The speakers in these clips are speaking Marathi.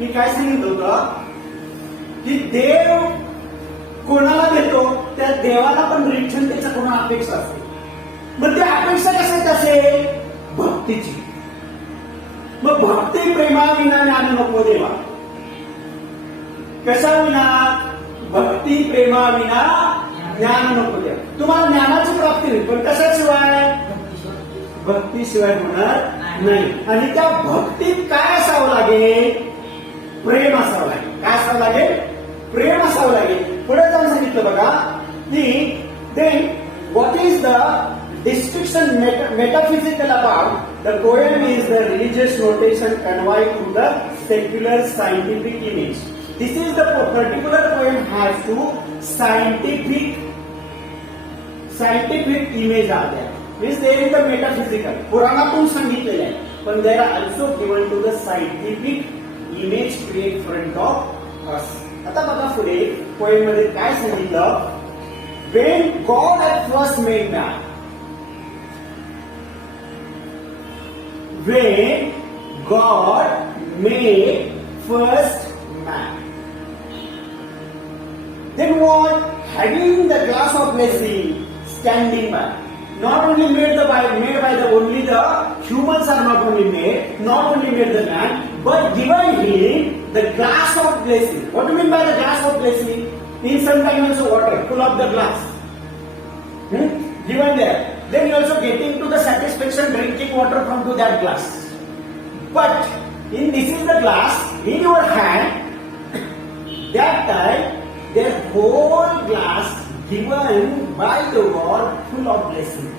मी काय सांगितलं होतं की देव कोणाला देतो त्या देवाला पण रिटर्न त्याच्या कोणा अपेक्षा असते. मग त्या अपेक्षा कशात असेल? भक्तीची. मग भक्ती प्रेमाविना ज्ञान नको देवा. कशा विना? भक्ती प्रेमाविना ज्ञान नको देवा. तुम्हाला ज्ञानाची प्राप्ती होईल पण कशाशिवाय? भक्तीशिवाय होणार नाही. आणि त्या भक्तीत काय असावं लागेल? प्रेम असावं लागेल. काय असावं लागेल? प्रेम असावं लागेल. पुढे जाऊन सांगितलं बघा की then what is the distinction metaphysical about the poem is the religious notation conveyed to the secular scientific image. This is the particular poem has two scientific image are there. Means there is the metaphysical. पुराणातून सांगितलेलं आहे पण there are also given to the scientific image create front of us. आता बघा पुढे पोएम मध्ये काय सांगितलं? When God at first made man, when God made first man, then what? Having the glass of blessing standing by. Not only made by the only the humans are not only made the man, but given him the glass of blessing. What do you mean by the glass of blessing? Means sometimes also water, full of the glass. Given there. Then you also getting to the satisfaction drinking water from to that glass. But this is the glass in your hand. That time, their whole glass given by the God full of blessing.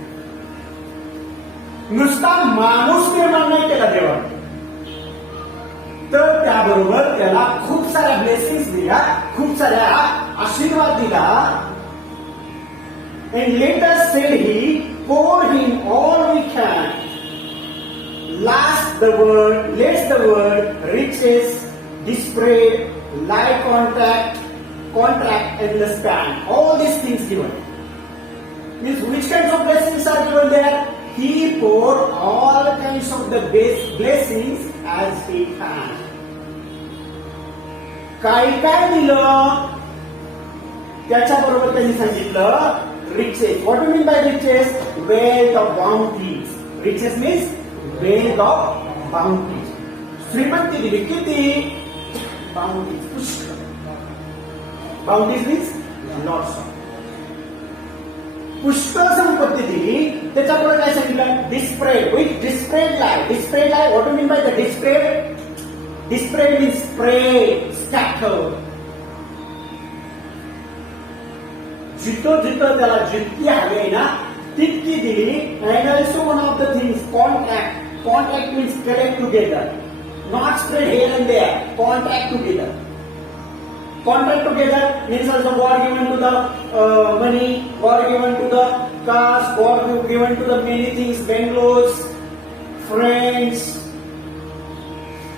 नुसता माणूस निर्माण नाही केला देवाने, तर त्याबरोबर त्याला खूप साऱ्या ब्लेसिंग्स दिल्या, खूप साऱ्या आशीर्वाद दिला. And let us say he pour him all we can. Last the word riches, display, life contract and the span. All these things given. Means which kinds of blessings are given there? He pour all kinds of the blessings as he can. काय काय दिलं त्याच्याबरोबर त्यांनी सांगितलं riches. What do you mean by riches? Wealth of bounties. Riches means wealth of bounties. श्रीमंती दिली किती? Bounties. पुष्कळ. Bounties means lots of. पुष्कळ संपत्ती दिली. त्याच्यापुढे काय सांगितलं? Disparate. With disparate life. Disparate life. What do you mean by the disparate? Disparate means spread, scattered. जिथं त्याला जितकी हवी आहे ना तितकी दिली. And also one of the things contract means collect together, not spread here and there. Contract together means also God given to the money, God given to the cars, God given to the many things, bungalows, friends,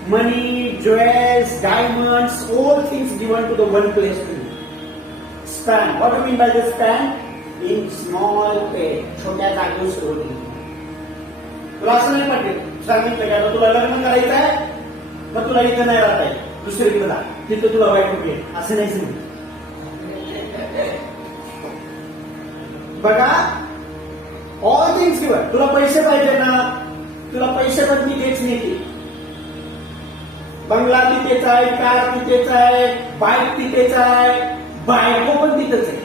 money, jewels, diamonds, all things given to the one place. Span. What do you mean by the span? In small pay. छोट्या जागेवर सुरू केली. तुला असं नाही पाटील सांगितलं का तुला लग्न करायचं आहे मग तुला इथं नाही राहता येईल, दुसरीकडे जा, तिथं तुला वाईट होईल, असं नाही सांगितलं. बघा ऑल थिंग्स गिव्हन. तुला पैसे पाहिजे ना, तुला पैसे पण तिथेच नाही. बंगला तिथेच आहे, कार तिथेच आहे, बाईक तिथेच आहे, बायको पण तिथंच आहे.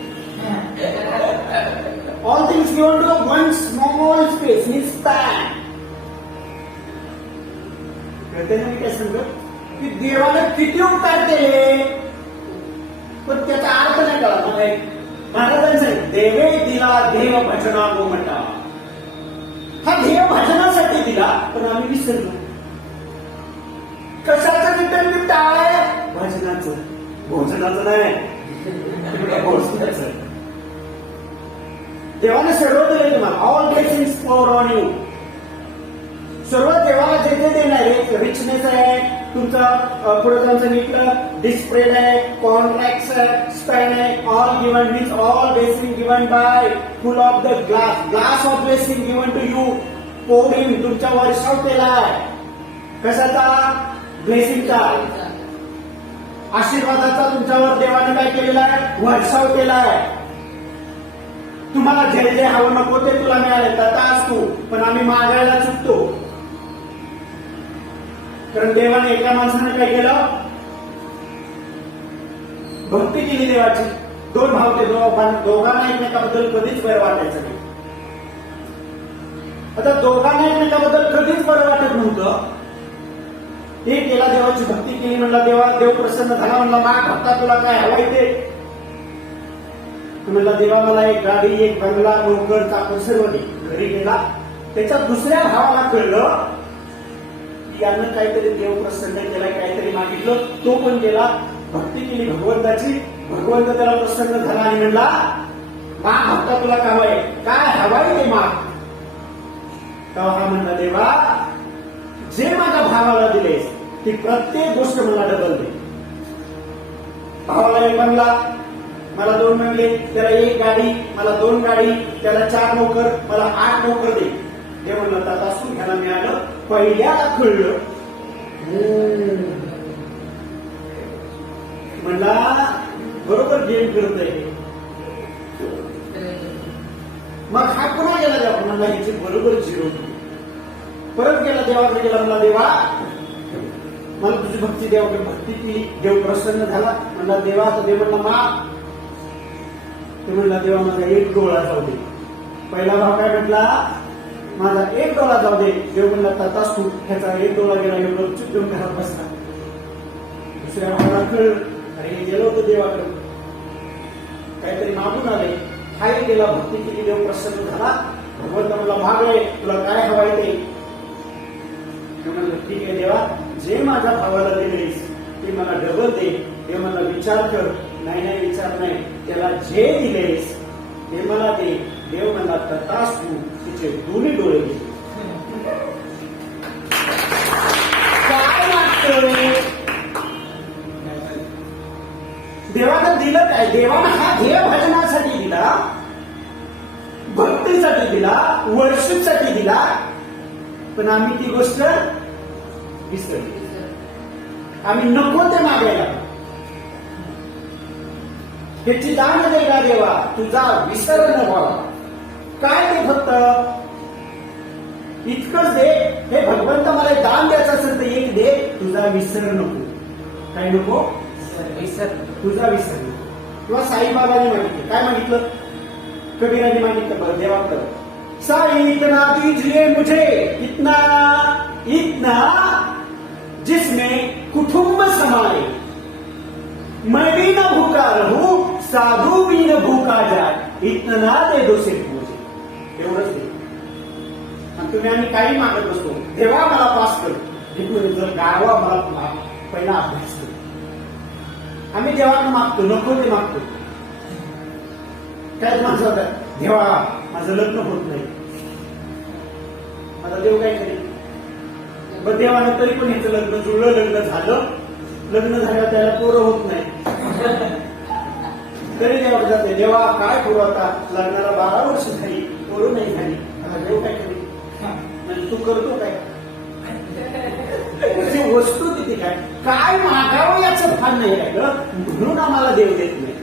All things given to one small space means span. कळते ना मी काय सांगतो की देवाने किती उपकार केले पण त्याचा अर्थ नाही कळला. महाराजांनी सांगितलं देवे दिला देव भजना गोमटा. हा देव भजनासाठी दिला पण आम्ही विसरलो. कशाचं रिटर्न गिफ्ट आहे? भजनाचं. भोजनाचं नाही, देवाने सर्व दिले तुम्हाला. All blessings for on you. सर्व देवाला जे जे देणार आहे. रिचनेस आहे तुमचा, पुढे जाऊन सांगितलं डिस्प्रेड आहे, कॉन्ट्रॅक्ट स्पॅन आहे. All given means all blessing given by full of the glass of blessing given to you. Pouring तुमच्या वर्षाव केला आहे. कशाचा? ब्लेसिंगचा. आशीर्वादाचा तुमच्यावर देवाने काय केलेला आहे? वर्षाव केला आहे. तुम्हाला जे जे हवं नको ते तुला मिळाले तथा असतो, पण आम्ही मागायला चुकतो. कारण देवाने एका माणसाने काय केलं? भक्ती केली देवाची. दोन भाव ते दोघांना एकमेकाबद्दल कधीच बरं वाटायचं नाही. आता दोघांना एकमेकाबद्दल कधीच बरं वाटत नव्हतं. एक केला देवाची भक्ती केली, म्हणला देवा देव प्रसन्न झाला, म्हणला माग भक्ता तुला काय हवाय ते. म्हणला देवा मला एक गाडी, एक बंगला, नोकर, चाकर सर्व दे. घरी गेला. त्याच्या दुसऱ्या भावाला कळलं की यानं काहीतरी देव प्रसन्न केलाय, काहीतरी मागितलं. तो पण गेला, भक्ती केली भगवंताची. भगवंत त्याला प्रसन्न झाला आणि म्हणला माग भक्ता तुला काय हवाय, काय हवाय ते माग. तेव्हा हा म्हणला देवा जे माझ्या भावाला दिलेस ती प्रत्येक गोष्ट मला डबल दे. भावाला एक बंगला, मला 2 बंगले, त्याला 1 गाडी, मला 2 गाडी, त्याला 4 नोकर, मला 8 नोकर दे. हे म्हणलं तर असून घ्यायला मिळालं. पहिल्याला कळलं, म्हणला बरोबर गेम करत आहे. मग हा पुन्हा गेला देवा, म्हणला याची बरोबर 0. परत गेला देवाकडे गेला, म्हणला देवा मला तुझी भक्ती, देवाकडे भक्ती केली, देव प्रसन्न झाला. म्हणला देवा तर देव म्हणला माग. ते म्हणला देवा माझा 1 डोळा जाऊ दे. पहिला भाव काय म्हटला? माझा 1 डोळा जाऊ दे. देव म्हणला तथाच तू. ह्याचा 1 डोळा गेला, एवढं चुप घेऊन घरात बसला. दुसऱ्या भावाला कळलं, अरे गेलो होतो देवाकडे, काहीतरी मागून आले. हाय गेला, भक्ती केली, देव प्रसन्न झाला. भगवंत मला भाग आहे, तुला काय हवाय ते. म्हणलं ठीक आहे देवा, जे माझ्या भावाला दिलेस ते मला डबल दे. देव मला विचार कर. नाही नाही विचार नाही, त्याला जे दिलेस ते मला दे. देव मला तथाच तू. तिचे दोन्ही डोळे दे. काय मागतोय? देवानं दिलं काय? देवानं हा ध्येय भजनासाठी दिला, भक्तीसाठी दिला, वर्षीसाठी दिला. पण आम्ही ती गोष्ट विसरली. आम्ही नको ते मागायला. त्याची दान दे का देवा, तुझा विसर न व्हावा. काय ते फक्त इतकंच दे. हे भगवंत मला दान द्यायचं असेल तर एक दे, तुझा विसर नको. काय नको? विसर. तुझा विसर नको. किंवा साईबाबांनी मागितलं, काय मागितलं? कबीरांनी मागितलं बरं देवाकडं, साई इतना दीजिए मुझे, इतना इतना जिसमें कुटुंब समाए, मैं भी न भूखा रहूं, साधू भी न भूखा जाए, इतना दे दो सिर्फ मुझे. एवढंच दे. आणि तुम्ही आम्ही काही मागत नसतो. देवा मला पास कर, जर गावा मला पहिला अभ्यास कर. आम्ही देवाला मागतो, नको ते मागतो. काय माणसं होतात, देवा माझं लग्न होत नाही, आता देव काय करेल? पण देवानं तरी पण ह्याचं लग्न जुळलं, लग्न झालं. लग्न झाल्यावर त्याला पोरं होत नाही, तरी देवाला जाते, देवा काय करू आता, लग्नाला 12 वर्ष झाली, पोरं नाही झाली, आता देव काय करेल? म्हणजे तू करतो काय? वस्तू तिथे काय काय मागावं याचं भान नाही राहिलं, म्हणून आम्हाला देव देत नाही.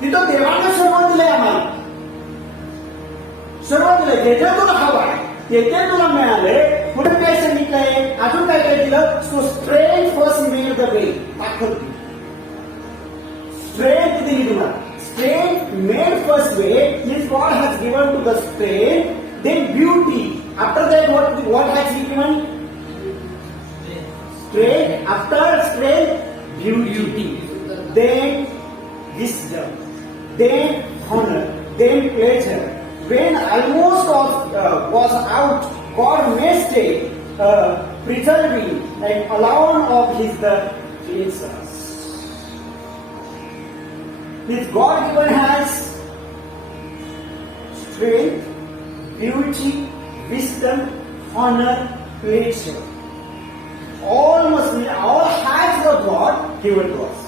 तिथं देवानं सर्व दिलंय आम्हाला, सर्व दिलंय. जेथे तुला हवाय तेथे तुला मिळाले. पुढे काय सांगितलंय, अजून काय काय दिलं? So strength first made the way. ताकद दिली, स्ट्रेंथ दिली तुम्हाला. Strength made first way means God has given to the strength, then beauty. After that what has he given? Strength. After strength, beauty. Then wisdom. Then honor. Then pleasure. When almost was out, God may stay preserving and alone of His the Jesus. This God given has strength, beauty, wisdom, honor, pleasure. All must be, all has the God given to us.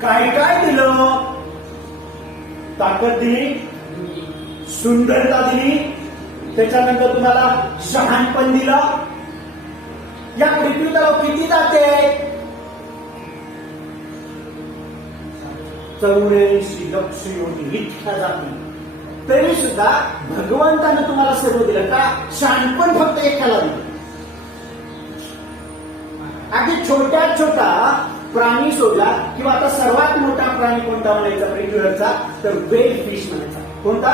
काय काय दिलं? ताकद दिली, सुंदरता दिली, त्याच्यानंतर तुम्हाला शहाणपण दिलं. या पृथ्वी तलाव किती जाते? 84 लक्ष योनी इतक्या जाती, तरी सुद्धा भगवंतानं तुम्हाला सर्व दिलं का? शहाणपण फक्त एकाला दिलं. अगदी छोट्यात छोटा प्राणी सोडला किंवा आता सर्वात मोठा प्राणी कोणता म्हणायचा पृथ्वीवरचा? तर वेल फिश म्हणायचा. कोणता?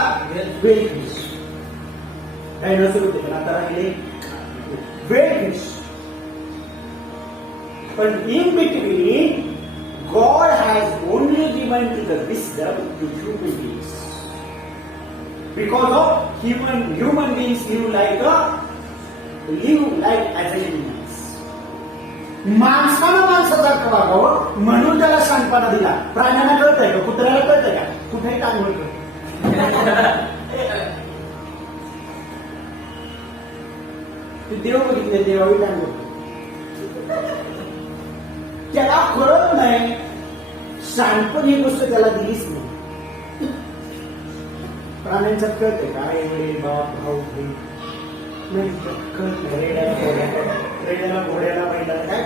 वेल फिश. डायनोसॉर होते पण आता राहिले वेल फिश. पण in between God has only given to the wisdom to human beings. Because of human beings live like as animals. माणसानं माणसासारखं वागावं म्हणून त्याला शांतपणा दिला. प्राण्यांना कळतंय का? कुत्र्याला कळतंय का? कुठेही टांगवळ कळत. देव बघितले, देवावी टांगवळ त्याला कळत नाही. शांतपण ही गोष्ट त्याला दिलीच नाही. प्राण्यांच्यात कळते काय? वडील बाप भाऊ बहीण नाही कळत नाही. रेड्याला घोड्याला बैलाला काय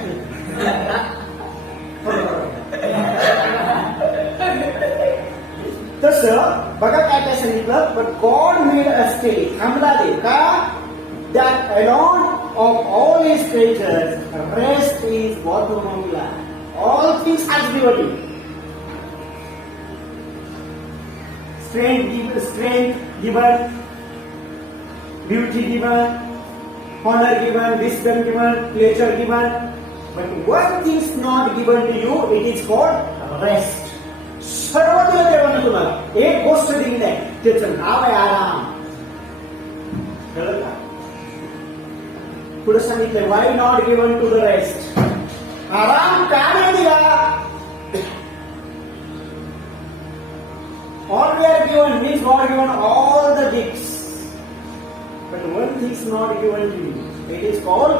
तसं बघा काय काय सांगितलं. But God made us state. थांबला दे का? That alone of all his creatures, rest is bottom of life. All things has given him. Strength given, beauty given, honor given, wisdom given, pleasure given. But one thing is not given to you, it is called rest. सर्व दिलं देवानं तुम्हाला. एक गोष्ट दिली नाही, त्याचं नाव आहे आराम. कळलं का? पुढे सांगितलंय why not given to the rest. आराम का नाही दिला? All we are given means God given all the gifts. But one thing is not given to you, it is called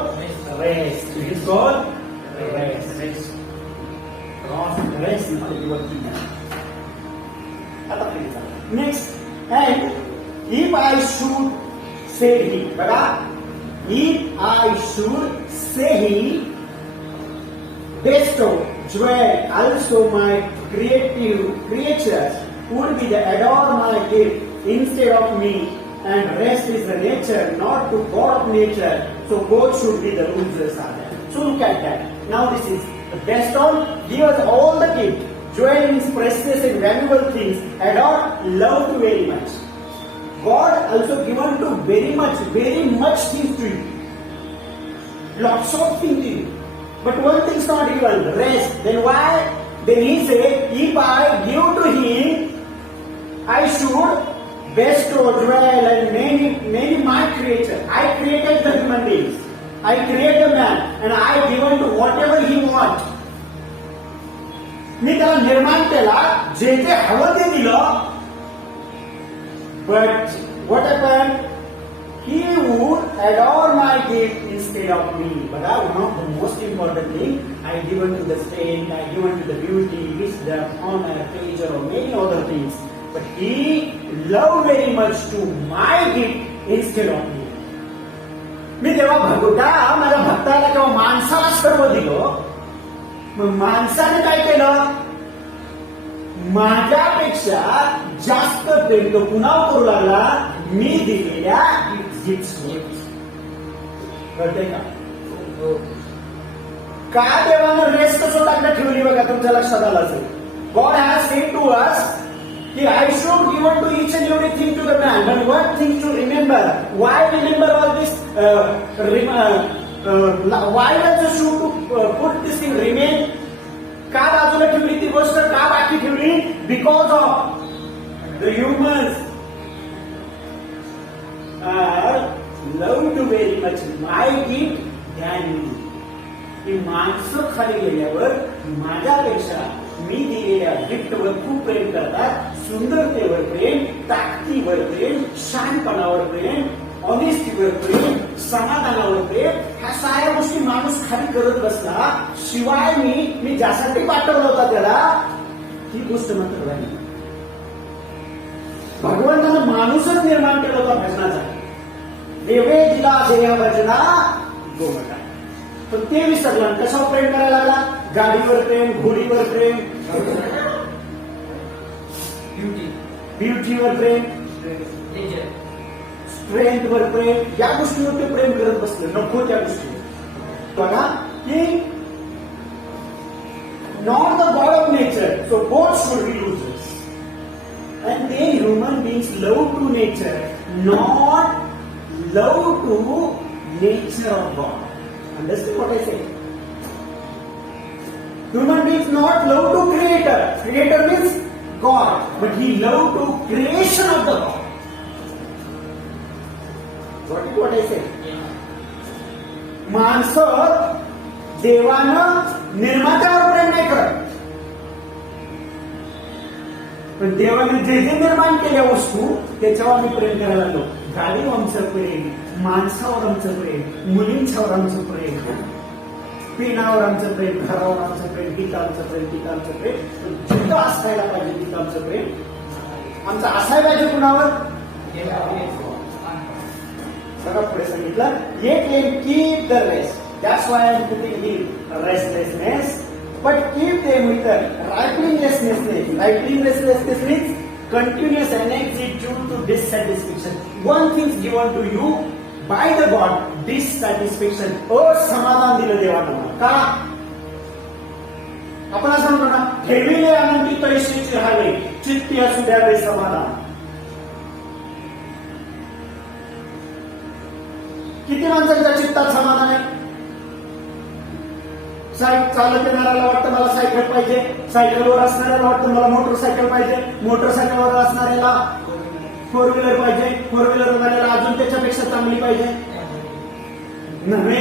rest. It is called rest. Rest is given to you. आता next. And if I should say he. बघा, if I should say he bestow joy also my creative creatures would be the adore my gift instead of me, and rest is the nature not to God of nature, so both should be the losers are there. So look at that. Now this is the best on, give us all the gift, joy means precious and valuable things, adore, love to very much. God also given to very much things to you. Lots of things to you. But one thing is not given, rest. Then why? Then he said, if I give to him, I should bestow, dwell, and many my creature. I created the human beings. I created man, and I given to whatever he wants. मी त्याला निर्माण केला, जे जे हवं ते दिलं. But what happened? He would adore my gift instead of me. But one of the most important thing, I given to the strength, I given to the beauty, wisdom, honor, pleasure, or many other things. But he loved very much to my gift instead of me. मी तेव्हा भगवता माझ्या भक्ताला किंवा माणसाला सर्व दिलं. मग माणसाने काय केलं? माझ्यापेक्षा जास्त प्रेम तो पुन्हा करू लागला मी दिलेल्या गिफ्ट्स. कळते का देवानं रेस्ट स्वतःकडे ठेवली बघा. तुमच्या लक्षात आलं असेल. God has said to us की I should given to each and everything to the man, but one thing to remember. Why remember all this? Why does should to put this thing remain? का बाजूला ठेवली ती गोष्ट? का बाकी ठेवली? Because of the humans are love to very much my gift than me. ही माणसं खाली गेल्यावर माझ्यापेक्षा मी दिलेल्या गिफ्टवर खूप प्रेम करतात. सुंदरतेवर प्रेम, ताकदीवर प्रेम, शहाणपणावर प्रेम, ऑनेस्टीवर प्रेम, समाधानावर प्रेम. ह्या साऱ्या गोष्टी माणूस खाली करत बसला. शिवाय मी ज्यासाठी पाठवला होता त्याला ही गोष्ट मात्र राहिली. भगवंतानं माणूसच निर्माण केला होता भजनाचा. देवे दिला देह भजना गोमटा. पण ते विसरला. कशावर प्रेम करायला लागला? गाडीवर प्रेम, घोडीवर प्रेम. ब्युटीवर प्रेम, स्ट्रेंथवर प्रेम, या गोष्टीवर ते प्रेम करत बसले, नको त्या गोष्टीवर. बघा की not the God of nature, so both should be losers. And then human beings love to nature, not love to nature of God. Understand what I say? Human beings not love to creator. Creator means God, but he love to creation of the God. What I say? माणसं देवानं निर्मात्यावर प्रेम नाही करत, पण देवाने जे जे निर्माण केल्या वस्तू त्याच्यावर आम्ही प्रेम करायला लागलो. गाडीवर आमचं प्रेम, माणसावर आमचं प्रेम, मुलींच्यावर आमचं प्रेम, पिण्यावर आमचं प्रेम, घरावर आमचं प्रेम, तिथं आमचं प्रेम, तिथं आमचं प्रेम, जिथं असायला पाहिजे तिथं आमचं प्रेम आमचं असायला पाहिजे. कुणावर? सगळं पुढे सांगितलं. Yet can keep the rest. That's why I'm putting in restlessness. But keep them with the ripeninglessness. Ripeninglessness means continuous energy due to dissatisfaction. One thing is given to you by the God, dissatisfaction. समाधान दिलं देवानं. का? आपण असं म्हणतो ना, ठेविले आनंदी पैशाची राहावे, चित्ती असू द्यावे समाधान. किती माणसांच्या चित्तात समाधान आहे? चालत येणाऱ्याला वाटतं मला सायकल पाहिजे, सायकलवर असणाऱ्याला वाटतं मला मोटरसायकल पाहिजे, मोटरसायकलवर असणाऱ्याला फोर व्हीलर पाहिजे, फोर व्हीलर वाल्याला अजून त्याच्यापेक्षा चांगली पाहिजे. नव्हे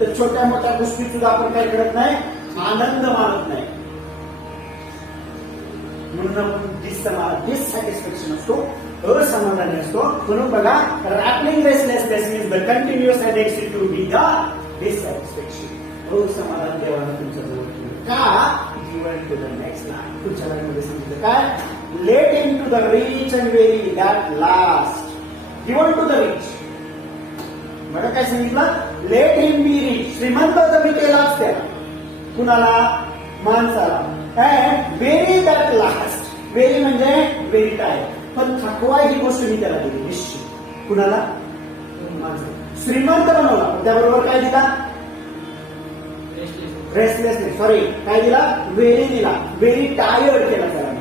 तर छोट्या मोठ्या गोष्टी सुद्धा आपण काय करत नाही, आनंद मानत नाही. म्हणून आपण डिससॅटिस्फॅक्शन असतो, असमाधानी असतो. म्हणून बघा, repining restlessness means the continuous anxiety to be the dissatisfaction. समाधान देवानं तुमच्या जवळ ठेवलं. का? Given to the next line. पुढच्या लाईनमध्ये सांगितलं काय? Let in to the rich and weary that last. Given to the rich. बघा काय सांगितलं? Let in be rich. श्रीमंत तर मी केलाच त्याला. कुणाला? माणसाला. And weary that last. Weary म्हणजे व्हेरी टायर. पण थकवा ही गोष्ट मी त्याला दिली निश्चित. कुणाला? माणसाला. श्रीमंत बनवला, त्याबरोबर काय दिला? रेस्टलेसनेस. सॉरी, काय दिला? वेरी दिला. वेरी टायर्ड केला त्याला.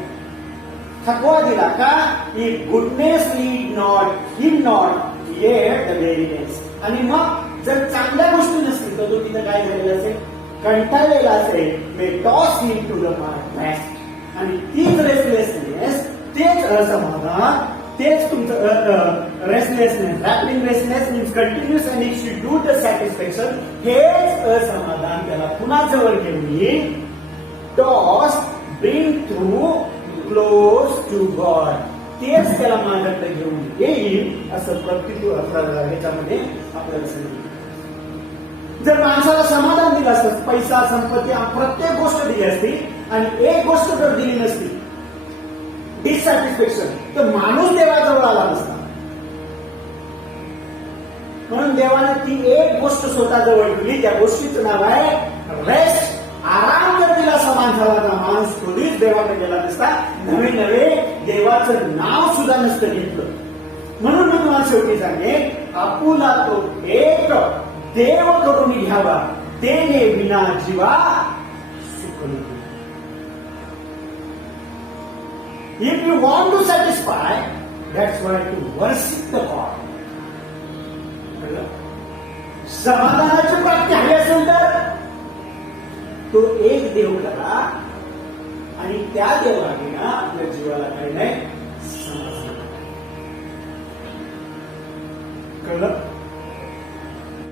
थकवा दिला. का? ही goodness lead not him not yet the weariness. आणि मग जर चांगल्या गोष्टी नसतील तर तो तिथं काय झालेला असेल? कंटाळलेला असेल. May toss him to the rest. आणि तीच रेस्टलेसनेस, तेच असमाधान, तेच तुमचं restlessness. Rappelling restless means continuous and it's to the satisfaction. हेच असमाधान त्याला पुन्हा जवळ घेऊन येईल. Toss bring through close to god. तेच त्याला माझ्याकडे घेऊन येईल असं ह्याच्यामध्ये आपल्याला सांगितलं. जर माणसाला समाधान दिलं असतं, पैसा, संपत्ती, प्रत्येक गोष्ट दिली असती आणि एक गोष्ट जर दिली नसती, डिससॅटिस्फॅक्शन, तर माणूस देवाजवळ आला नसता. म्हणून देवाने ती एक गोष्ट स्वतःजवळ ठेवली. त्या गोष्टीचं नाव आहे रेस्ट. आराम जर दिला असा माणसाला तर माणूस कधीच देवाकडे गेला नसता. नवे देवाचं नाव सुद्धा नसतं घेतलं. म्हणून मी तुम्हाला शेवटी सांगेन, आपुला तो एक देव करून घ्यावा, देणे विना जीवा सुख नाही. If you want to satisfy, that's why to worship the God. समाधानाची प्राप्ती हवी असेल तर तो एक देव करा आणि त्या देवाविना आपल्या जीवाला काही नाही. कळलं?